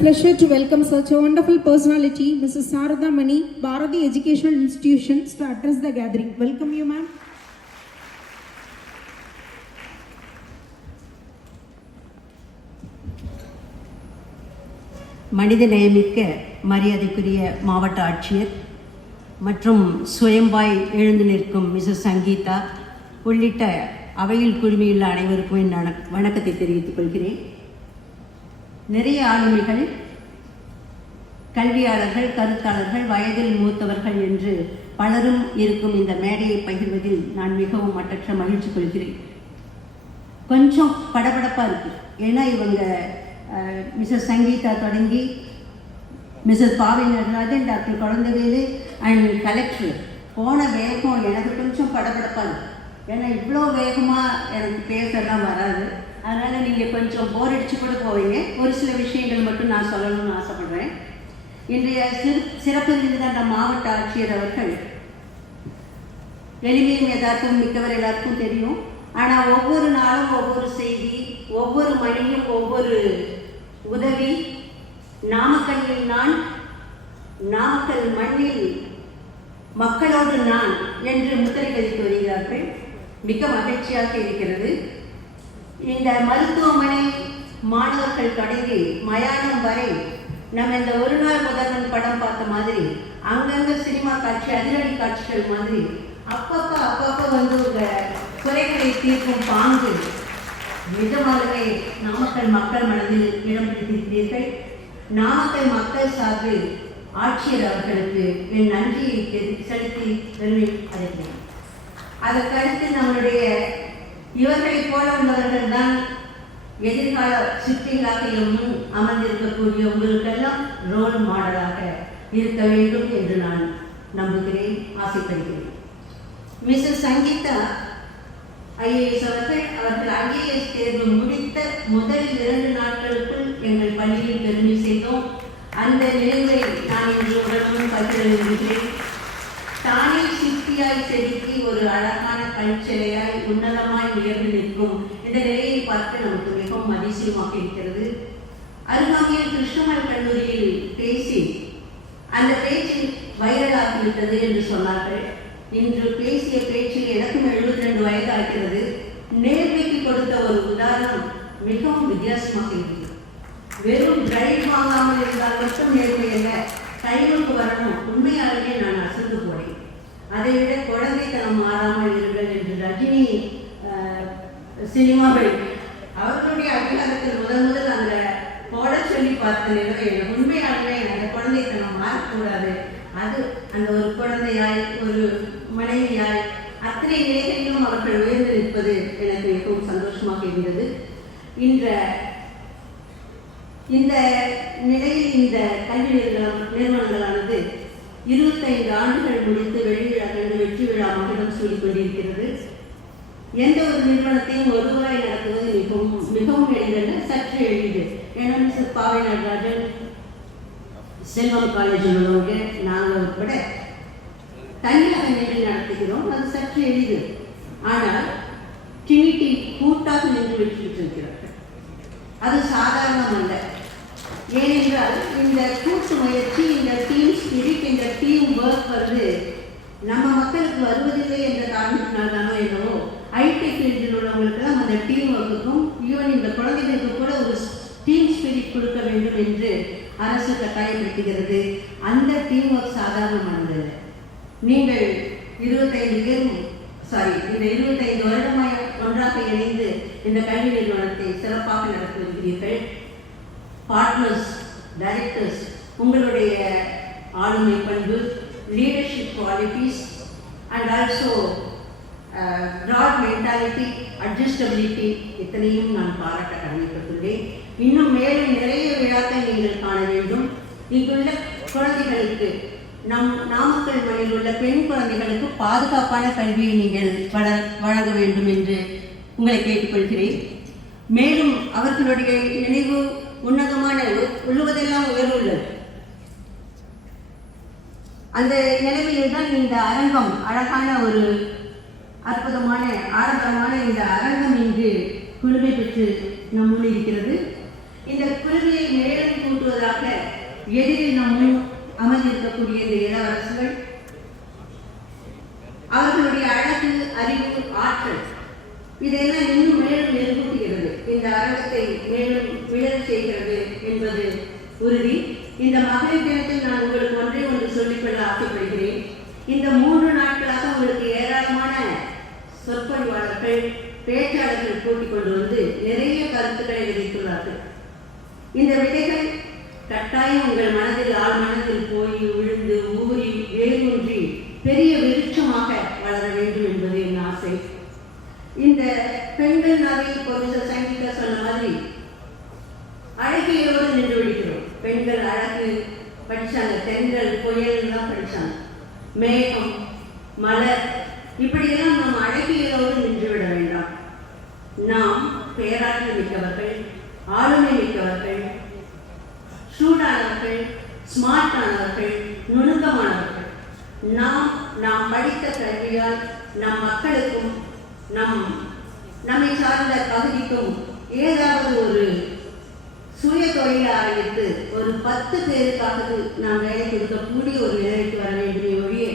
pleasure to welcome such a wonderful personality, Mrs. Sarada Mani, Bharati Educational Institutions, to address the gathering. Welcome you, ma'am. மனித நேயமிக்க மரியாதைக்குரிய மாவட்ட ஆட்சியர் மற்றும் சுயம்பாய் எழுந்து நிற்கும் மிஸ்ஸஸ் சங்கீதா உள்ளிட்ட அவையில் குழுமியுள்ள அனைவருக்கும் என் வணக்கத்தை தெரிவித்துக் கொள்கிறேன். நிறைய ஆளுமைகள், கல்வியாளர்கள், கருத்தாளர்கள், வயதில் மூத்தவர்கள் என்று பலரும் இருக்கும் இந்த மேடையை பகிர்வதில் நான் மிகவும் மட்டற்ற மகிழ்ச்சி கொள்கிறேன். கொஞ்சம் படபடப்பாக இருக்குது. ஏன்னா இவங்க மிஸ்ஸஸ் சங்கீதா தொடங்கி மிஸ்ஸஸ் பாவை Natarajan, doctor Kuzhandaivelu and collector போன வேகம் எனக்கு கொஞ்சம் படபடப்பாக இருக்குது. ஏன்னா இவ்வளோ வேகமாக எனக்கு பேசலாம் வராது. அதனால் நீங்கள் கொஞ்சம் போர் அடிச்சு கூட போவீங்க. ஒரு சில விஷயங்கள் மட்டும் நான் சொல்லணும்னு ஆசைப்படுறேன். இன்றைய சிறப்பு விருந்தினர் மாவட்ட ஆட்சியர் அவர்கள் எளிமையும் யதார்த்தம் மிக்கவர் எல்லாருக்கும் தெரியும். ஆனால் ஒவ்வொரு நாளும் ஒவ்வொரு செய்தி, ஒவ்வொரு மணியும் ஒவ்வொரு உதவி, நாமக்கல்லில் நான், நாமக்கல் மண்ணில் மக்களோடு நான் என்று முத்திரை பதித்து வருகிறார்கள். மிக மகிழ்ச்சியாக இருக்கிறது. இந்த மருத்துவமனை மாணவர்கள் தொடங்கி மயானம் வரை நம்ம இந்த ஒரு நாள் முதல்வன் படம் பார்த்த மாதிரி அங்கங்க சினிமா காட்சி, அதிரடி காட்சிகள் மாதிரி அப்பப்போ வந்து உங்கள் குறைகளை தீர்க்கும் பாங்கு நிஜமாகவே நாமக்கல் மக்கள் மனதில் இடம் பிடித்திருக்கிறீர்கள். நாமக்கல் மக்கள் சார்பில் ஆட்சியர் அவர்களுக்கு என் நன்றியை செலுத்தி பெருமை அடைகிறேன். அதற்கடுத்து நம்மளுடைய இவர்களைப் போல உள்ளவர்கள் தான் எதிர்கால சிற்பிகளாக முன் அமர்ந்திருக்கக்கூடிய உங்களுக்கெல்லாம் ரோல் மாடலாக இருக்க வேண்டும் என்று நான் நம்புகிறேன், ஆசைப்படுகிறேன். மிஸ்ஸஸ் சங்கீதா ஐஏஎஸ் அவர்கள் ஐஏஎஸ் தேர்வு முடித்த முதல் 2 நாட்களுக்குள் எங்கள் பள்ளியில் பெருமை செய்தோம். அந்த நிலையை நான் இன்று உடனும் பகிர விரும்புகிறேன். தானே சிற்பியாய் செதுக்கி ஒரு அழகான கல்ச்சலையாய் உன்னதமாய் உயர்ந்து நிற்கும் இந்த நிலையை பார்த்து நமக்கு மிகவும் அதிசயமாக இருக்கிறது. அருகாமையில் கிருஷ்ணமல் கல்லூரியில் பேசி அந்த பேச்சு வைரலாகிவிட்டது என்று சொன்னார்கள். இன்று பேசிய பேச்சில் எனக்கும் 72 வயது ஆகிறது. நேர்மைக்கு கொடுத்த ஒரு உதாரணம் மிகவும் வித்தியாசமாக இருக்கிறது. வெறும் டிரைவ் வாங்காமல் இருந்தால் மட்டும் நேர்மை அல்ல, கைகளுக்கு வரணும். உண்மையாகவே நான் அசந்து போனேன். அதை விட குழந்தைத்தனம் மாறாமல் இருங்கள் என்று ரஜினி சினிமாவில் அவர்களுடைய அதிகாரத்தில் முதல் அந்த போட சொல்லி பார்த்த நிலை எனக்கு உண்மையாகவே அந்த குழந்தைத்தனம் மாறக்கூடாது. அது அந்த ஒரு குழந்தையாய், ஒரு மனைவியாய், அத்தனை நிலைகளிலும் அவர்கள் உயர்ந்து நிற்பது எனக்கு மிகவும் சந்தோஷமாக இருந்தது. இந்த நிலையில் இந்த கல்வி நிறுவனங்களானது 25 ஆண்டுகள் முடித்து வெளிவிழா கண்டு வெற்றி விழா மகிடம் சொல்லிக் கொண்டிருக்கிறது. எந்த ஒரு நிறுவனத்தையும் ஒரு முறை நடத்துவது மிகவும் எளிதல்ல, சற்று எளிது. ஏன்னா மிஸ்ஸஸ் பாவை நடராஜன், செல்வம் காலேஜில் உள்ளவங்க, நாங்கள் உட்பட தனியாக நின்று நடத்துகிறோம். அது சற்று எளிது. ஆனால் டினிட்டி கூட்டாக நின்று வெற்றி பெற்றிருக்கிறார்கள். அது சாதாரணம் அல்ல. ஏனென்றால் இந்த கூட்டு முயற்சி, இந்த டீம் ஸ்பிரிட், இந்த டீம் ஒர்க் வந்து நம்ம மக்களுக்கு வருவதில்லை என்ற காரணத்தினால்தானோ என்னவோ ஐடி ஃபீல்டில் உள்ளவங்களுக்கெல்லாம் அந்த டீம் ஒர்க்குக்கும் ஈவன் இந்த குழந்தைகளுக்கு கூட ஒரு டீம் ஸ்பிரிட் கொடுக்க வேண்டும் என்று அரசு கட்டாயப்படுத்துகிறது. அந்த டீம் ஒர்க் சாதாரணமானது. நீங்கள் 25 வருடமாய் ஒன்றாக இணைந்து இந்த கல்வி நிறுவனத்தை சிறப்பாக நடத்தி வருகிறீர்கள். பார்ட்னர்ஸ், டைரக்டர்ஸ், உங்களுடைய ஆளுமை பண்பு, leadership qualities and also broad mentality, adjustability, இத்தனையும் நான் பாராட்ட கடமைப்பட்டுள்ளேன். இன்னும் மேலும் நிறைய விழாக்கள் நீங்கள் காண வேண்டும். இங்குள்ள குழந்தைகளுக்கு, நாமக்கல் மண்ணில் உள்ள பெண் குழந்தைகளுக்கு பாதுகாப்பான கல்வியை நீங்கள் வழங்க வேண்டும் என்று உங்களை கேட்டுக்கொள்கிறேன். மேலும் அவர்களுடைய நினைவு உன்னதமான உள்ளுவதெல்லாம் உயர்வுள்ளது. அந்த நிலைமையில் தான் இந்த அரங்கம் அழகான ஒரு அற்புதமான ஆடம்பரமான இந்த அரங்கம் இன்று குழுமை பெற்று நம்முள் இருக்கிறது. இந்த குழுமையை மேலும் கூட்டுவதாக எதிரில் நம் முன் அமர்ந்திருக்கக்கூடிய இந்த இளவரசர்கள் அவர்களுடைய அழகு, அறிவு, ஆற்றல் இதையெல்லாம் இன்னும் மேலும் மெருகூட்டுகிறது. இந்த அரங்கத்தை மேலும் விளர் செய்கிறது என்பது உறுதி. இந்த மகளிர் தினத்தில் நான் உங்களுக்கு ஒன்றே ஒன்று சொல்லிக்கொள்ள ஆசைப்படுகிறேன். இந்த 3 நாட்களாக உங்களுக்கு ஏராளமான சொற்பொழிவாளர்கள், பேச்சாளர்கள் கூட்டிக் கொண்டு வந்து நிறைய கருத்துக்களை விதைத்துள்ளார்கள். இந்த விதைகள் கட்டாயம் உங்கள் மனதில், ஆழ் மனதில் போய் விழுந்து ஊறி வேரூன்றி பெரிய விருட்சமாக வளர வேண்டும் என்பது என் ஆசை. இந்த பெண்கள் நாளை ப்ரொஃபசர் சங்கீதா சொன்ன மாதிரி அழகியலோடு நின்று விடுகிறோம். பெண்கள் அழகு படிச்சாங்க, தென்றல், புயல் எல்லாம் படிச்சாங்க, மேகம், மலர், இப்படியெல்லாம் நாம் அழகியலோடு நின்று விட வேண்டாம். நாம் பேராற்றல் மிக்கவர்கள், ஆளுமை மிக்கவர்கள், சூடானவர்கள், ஸ்மார்ட்டானவர்கள், நுணுக்கமானவர்கள். நாம் படித்த கல்வியால் நம் மக்களுக்கும் நம்மை சார்ந்த பகுதிக்கும் ஏதாவது ஒரு சுய தொழிலை ஆரம்பித்து ஒரு 10 பேருக்காக நாம் வேலை கொடுக்கக்கூடிய ஒரு நிலைக்கு வர வேண்டுமே ஒழிய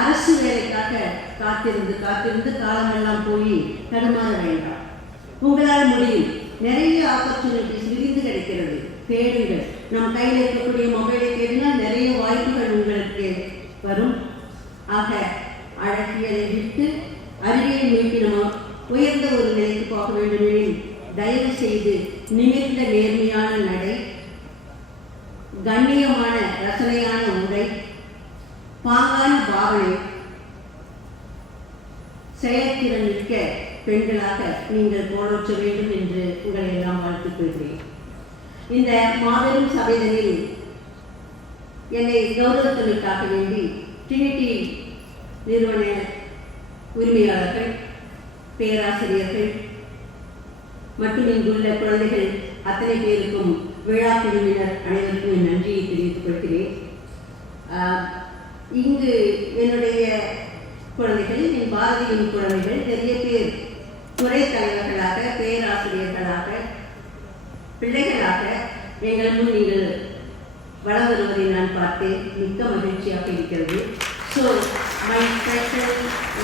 அரசு வேலைக்காக காத்திருந்து காலமெல்லாம் போய் தடுமாற வேண்டாம். உங்களால் முடியும். நிறைய ஆப்பர்ச்சுனிட்டிஸ் விரிந்து கிடைக்கிறது. தேடுங்கள். நம் கையில் இருக்கக்கூடிய மொபைலை தேடினால் நிறைய வாய்ப்புகள் உங்களுக்கு வரும். ஆக அழகியலை விட்டு அறிவியல் நோக்கி நம்ம உயர்ந்த ஒரு நிலைக்கு போக வேண்டுமெனில் தயவு செய்து நிமிர்ந்த நேர்மையான நடை, கண்ணியமான ரசனையான உடை, பாங்கான பாவனை, செயற்திறன் மிக்க பெண்களாக நீங்கள் போராற்ற வேண்டும் என்று உங்களை எல்லாம் வாழ்த்துக் கொள்கிறேன். இந்த மாபெரும் சபைகளில் என்னை கௌரவத்திற்காக வேண்டி ட்ரினிட்டி நிறுவன உரிமையாளர்கள், பேராசிரியர்கள் மற்றும் இங்குள்ள குழந்தைகள் அத்தனை பேருக்கும், விழா குழுவினர் அனைவருக்கும் என் நன்றியை தெரிவித்துக் கொள்கிறேன். இங்கு என்னுடைய குழந்தைகள், என் பாரதியின் குழந்தைகள் நிறைய பேர் துறை தலைவர்களாக, பேராசிரியர்களாக, பிள்ளைகளாக எங்கள் முன் நீங்கள் வளம் வருவதை நான் பார்த்தேன். மிக்க மகிழ்ச்சியாக இருக்கிறது. So my special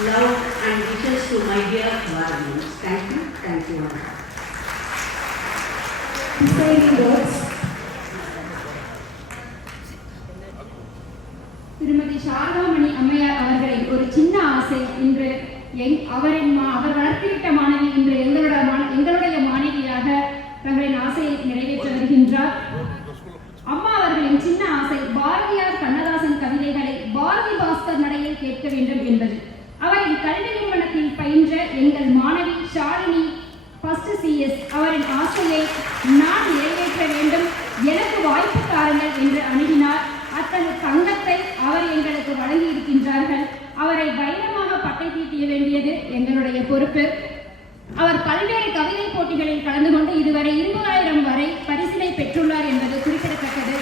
love and wishes to my dear Bharathians. Thank you. திருமதி சாரதாமணி அம்மையார் அவர்களின் ஒரு சின்ன ஆசை. இன்று அவர் வளர்த்துவிட்ட மாணவி இன்று எங்களுடைய மாணவியாக தங்களின் ஆசையை நிறைவேற்ற வருகின்றார். அம்மா அவர்களின் சின்ன ஆசை பாரதியார், கண்ணதாசன் கவிதைகளை பாரதி பாஸ்கர் நடையில் கேட்க வேண்டும் என்பது. அவரின் கல்வி நிறுவனத்தில் பயின்ற எங்கள் மாணவி ஷாலினி ஃபர்ஸ்ட் CS அவரின் ஆசையை நான் நிறைவேற்ற வேண்டும், எனக்கு வாய்ப்பு தாருங்கள் என்று அணுகினார். அத்தகைய தங்கத்தை அவர் எங்களுக்கு வழங்கி இருக்கின்றார்கள். அவரை வைரமாக பட்டை தீட்டிய வேண்டியது எங்களுடைய பொறுப்பு. அவர் பல்வேறு கவிதை போட்டிகளில் கலந்து கொண்டு இதுவரை 20,000 வரை பரிசினை பெற்றுள்ளார் என்பது குறிப்பிடத்தக்கது.